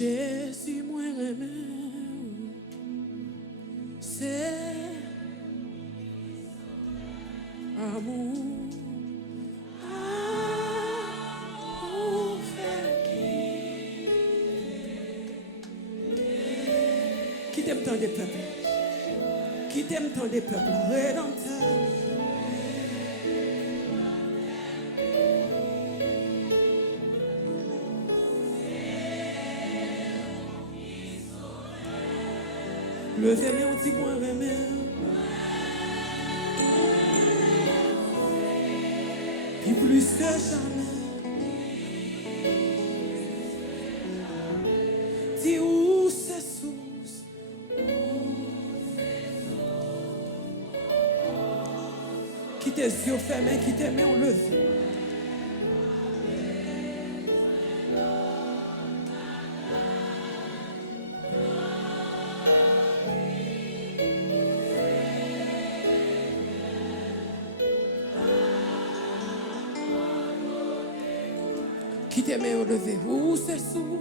Jésus, moi, c'est amour. Amour fait qui t'aime tant des peuples, qui t'aime tant des peuples, rédempteur. Levez mais on dit moi remets. Puis plus que jamais. Dis où c'est sous. Qui tes yeux fermés, qui tes mains levées. Qui tes mains levées. Où c'est sous.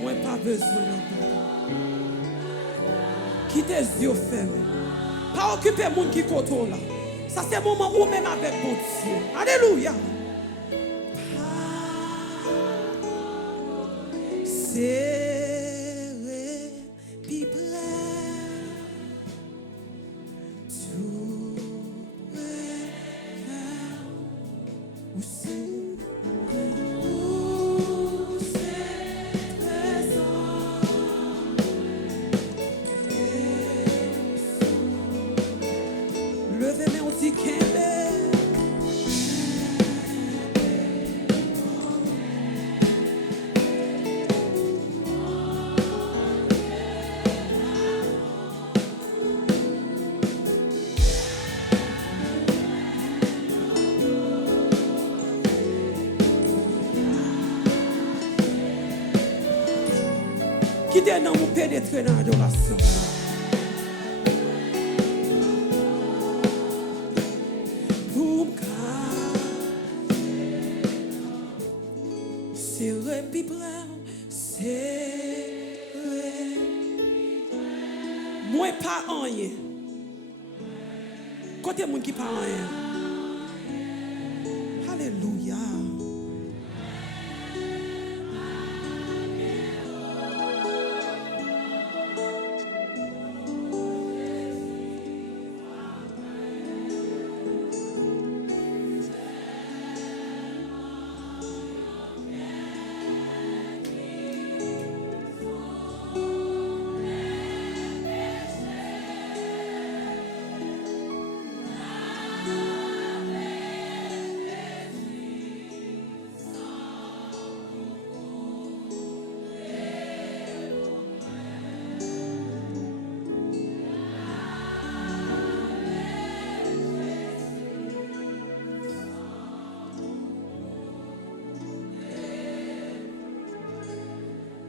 Moi pas besoin d'entendre. Qui tes yeux fermés. Pas occuper le monde qui contrôle là. Ça c'est le moment où même avec mon Dieu. Alléluia. Serré, puis prêt. Tout prêt. Où c'est? Levez-moi, on dit qu'elle qui est dans mon pénétrer dans l'adoration. Serré, puis prêt, serré. Moi, pas rien. Côté moun qui pas rien.